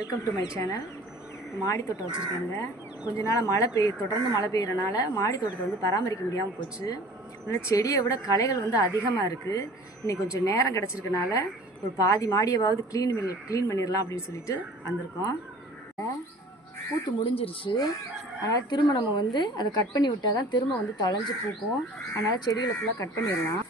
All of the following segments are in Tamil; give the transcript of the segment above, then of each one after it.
Welcome to my channel. மாடி தோட்டம் வச்சுருக்காங்க. கொஞ்ச நாள் தொடர்ந்து மழை பெய்யறனால மாடி தோட்டத்தை வந்து பராமரிக்க முடியாமல் போச்சு. அதனால் செடியை விட களைகள் வந்து அதிகமாக இருக்குது. இன்றைக்கி கொஞ்சம் நேரம் கிடச்சிருக்கனால ஒரு பாதி மாடியவாவது க்ளீன் பண்ணிடலாம் அப்படின்னு சொல்லிட்டு வந்திருக்கோம். பூத்து முடிஞ்சிருச்சு. அதனால் திரும்ப நம்ம வந்து அதை கட் பண்ணி விட்டால் தான் திரும்ப வந்து தழைஞ்சு பூக்கும். அதனால் செடிகளை ஃபுல்லாக கட் பண்ணிடலாம்.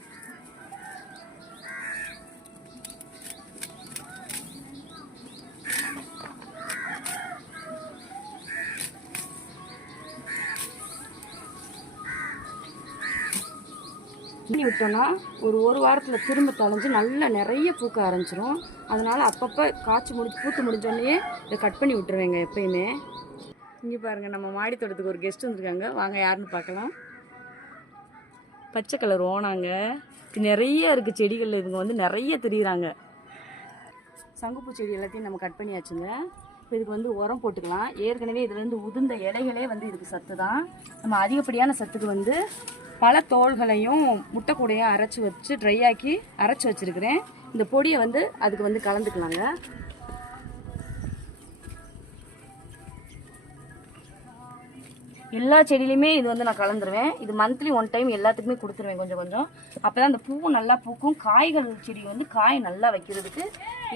பண்ணி விட்டோன்னா ஒரு வாரத்தில் திரும்ப தழைஞ்சு நல்லா நிறைய பூக்க ஆரம்பிச்சிடும். அதனால் அப்பப்போ பூத்து முடிஞ்சோடனே இதை கட் பண்ணி விட்டுருவேங்க எப்பயுமே. இங்கே பாருங்கள், நம்ம மாடி தோட்டத்துக்கு ஒரு கெஸ்ட் வந்துருக்காங்க. வாங்க யாருன்னு பார்க்கலாம். பச்சை கலர் ஓனாங்க. நிறைய இருக்குது செடிகள். இவங்க வந்து நிறைய தெரியுறாங்க. சங்குப்பூ செடி எல்லாத்தையும் நம்ம கட் பண்ணியாச்சுங்க. இப்போ இதுக்கு வந்து உரம் போட்டுக்கலாம். ஏற்கனவே இதுலேருந்து உதிர்ந்த இலைகளே வந்து இதுக்கு சத்து தான். நம்ம அதிகப்படியான சத்துக்கு வந்து பல தோள்களையும் முட்டைக்கூடையும் அரைச்சி வச்சு ட்ரை ஆக்கி அரைச்சி வச்சுருக்கிறேன். இந்த பொடியை வந்து அதுக்கு வந்து கலந்துக்கலாங்க. எல்லா செடியிலையுமே இது வந்து நான் கலந்துருவேன். இது மந்த்லி 1 டைம் எல்லாத்துக்குமே கொடுத்துருவேன் கொஞ்சம் கொஞ்சம். அப்போ தான் அந்த பூவும் நல்லா பூக்கும். காய்கள் செடி வந்து காய் நல்லா வைக்கிறதுக்கு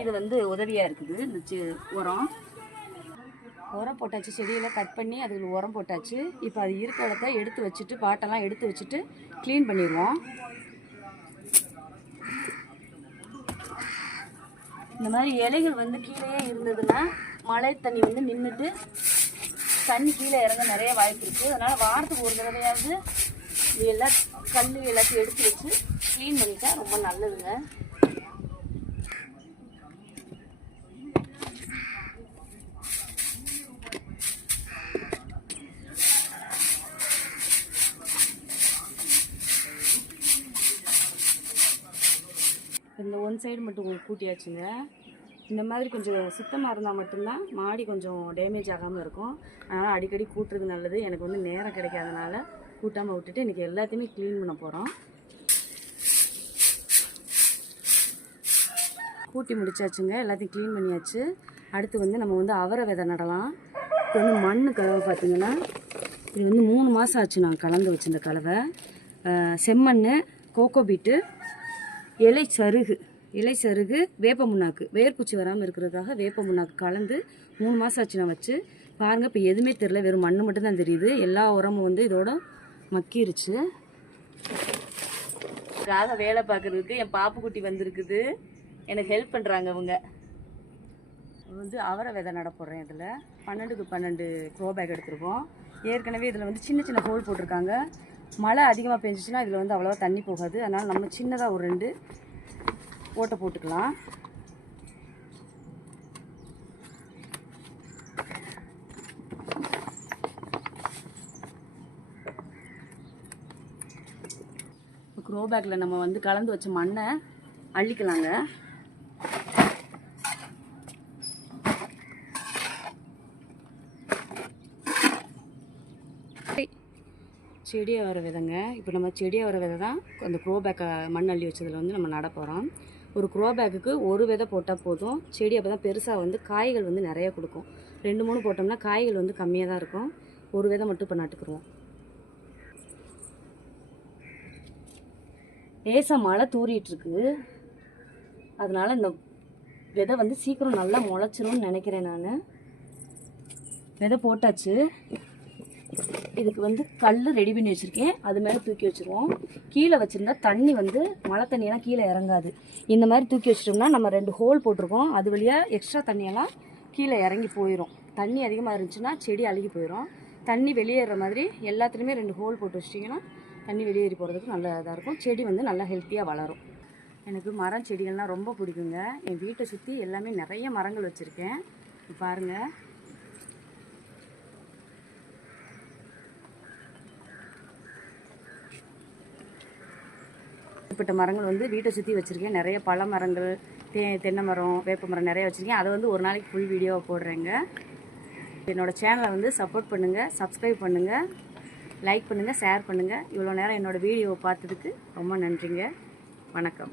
இது வந்து உதவியாக இருக்குது. இந்த உரம் போட்டாச்சு. செடியெல்லாம் கட் பண்ணி அதுக்கு உரம் போட்டாச்சு. இப்போ அது இருக்க இடத்த எடுத்து வச்சுட்டு பாட்டெல்லாம் எடுத்து வச்சுட்டு க்ளீன் பண்ணிடுவோம். இந்த மாதிரி இலைகள் வந்து கீழே இருந்ததுன்னா மழை தண்ணி வந்து நின்றுட்டு தண்ணி கீழே இறங்க நிறைய வாய்ப்பு இருக்குது. அதனால் வாரத்துக்கு ஒரு தடவையாவது எல்லாம் கல் எல்லாத்தையும் எடுத்து வச்சு க்ளீன் பண்ணிட்டா ரொம்ப நல்லதுங்க. இந்த ஒன் சைடு மட்டும் கூட்டியாச்சுங்க. இந்த மாதிரி கொஞ்சம் சுத்தமாக இருந்தால் மட்டும்தான் மாடி கொஞ்சம் டேமேஜ் ஆகாமல் இருக்கும். அதனால் அடிக்கடி கூட்டுறது நல்லது. எனக்கு வந்து நேரம் கிடைக்காதனால கூட்டாமல் விட்டுட்டு இன்றைக்கி எல்லாத்தையுமே க்ளீன் பண்ண போகிறோம். கூட்டி முடிச்சாச்சுங்க. எல்லாத்தையும் க்ளீன் பண்ணியாச்சு. அடுத்து வந்து நம்ம வந்து அவரை விதை நடலாம். இப்போ வந்து மண் கலவை பார்த்திங்கன்னா இது வந்து 3 மாதம் ஆச்சு நான் கலந்து வச்சுருந்த கலவை. செம்மண், கோகோ பீட்டு, இலை சருகு, வேப்ப முன்னாக்கு, வேர்பூச்சி வராமல் இருக்கிறதுக்காக வேப்ப முன்னாக்கு கலந்து 3 மாதம் ஆச்சு நான் வச்சு. பாருங்கள், இப்போ எதுவுமே தெரில, வெறும் மண் மட்டும் தான் தெரியுது. எல்லா உரமும் வந்து இதோட மக்கிருச்சு. இதுக்காக வேலை பார்க்குறதுக்கு என் பாப்புக்குட்டி வந்திருக்குது. எனக்கு ஹெல்ப் பண்ணுறாங்க. அவங்க வந்து அவரை விதை நட போடுறேன். இதில் 12க்கு 12 க்ரோ பேக் எடுத்துருக்கோம். ஏற்கனவே இதில் வந்து சின்ன சின்ன ஹோல் போட்டிருக்காங்க. மழை அதிகமாக பெஞ்சிச்சுன்னா இதில் வந்து அவ்வளோவா தண்ணி போகாது. அதனால் நம்ம சின்னதாக ஒரு 2 ஓட்டை போட்டுக்கலாம். க்ரோ பேக்கில் நம்ம வந்து கலந்து வச்ச மண்ணை அள்ளிக்கலாங்க. செடி அவரை விதைங்க. இப்போ நம்ம செடி அவரை விதை தான் அந்த க்ரோ பேக்கை மண் அள்ளி வச்சதில் வந்து நம்ம நட போகிறோம். ஒரு க்ரோ பேக்குக்கு ஒரு விதை போட்டால் போதும். செடி அப்போ தான் பெருசாக வந்து காய்கள் வந்து நிறைய கொடுக்கும். 2-3 போட்டோம்னா காய்கள் வந்து கம்மியாக தான் இருக்கும். ஒரு விதை மட்டும் இப்போ நட்டுக்குருவோம். லேசாக மழை தூரிட்டுருக்கு. அதனால் இந்த விதை வந்து சீக்கிரம் நல்லா முளைச்சிரும்னு நினைக்கிறேன். நான் விதை போட்டாச்சு. இதுக்கு வந்து கல் ரெடி பண்ணி வச்சுருக்கேன். அது மேலே தூக்கி வச்சுருவோம். கீழே வச்சுருந்தா தண்ணி வந்து மழை தண்ணியெல்லாம் கீழே இறங்காது. இந்த மாதிரி தூக்கி வச்சிட்டோம்னா நம்ம 2 ஹோல் போட்டிருக்கோம். அது வழியாக எக்ஸ்ட்ரா தண்ணியெல்லாம் கீழே இறங்கி போயிடும். தண்ணி அதிகமாக இருந்துச்சுன்னா செடி அழுகி போயிடும். தண்ணி வெளியேற மாதிரி எல்லாத்துலேயுமே 2 ஹோல் போட்டு வச்சிட்டிங்கன்னா தண்ணி வெளியேறி போகிறதுக்கு நல்லா இதாக இருக்கும். செடி வந்து நல்லா ஹெல்த்தியாக வளரும். எனக்கு மரம் செடிகள்லாம் ரொம்ப பிடிக்குங்க. என் வீட்டை சுற்றி எல்லாமே நிறைய மரங்கள் வச்சுருக்கேன். பாருங்கள், இப்பட்ட மரங்கள் வந்து வீட்டை சுற்றி வச்சுருக்கேன். நிறைய பழ மரங்கள், தென்னை மரம், வேப்ப மரம் நிறைய வச்சுருக்கேன். அதை வந்து ஒரு நாளைக்கு ஃபுல் வீடியோவை போடுறேங்க. என்னோடய சேனலை வந்து சப்போர்ட் பண்ணுங்கள், சப்ஸ்கிரைப் பண்ணுங்கள், லைக் பண்ணுங்கள், ஷேர் பண்ணுங்கள். இவ்வளோ நேரம் என்னோடய வீடியோவை பார்த்ததுக்கு ரொம்ப நன்றிங்க. வணக்கம்.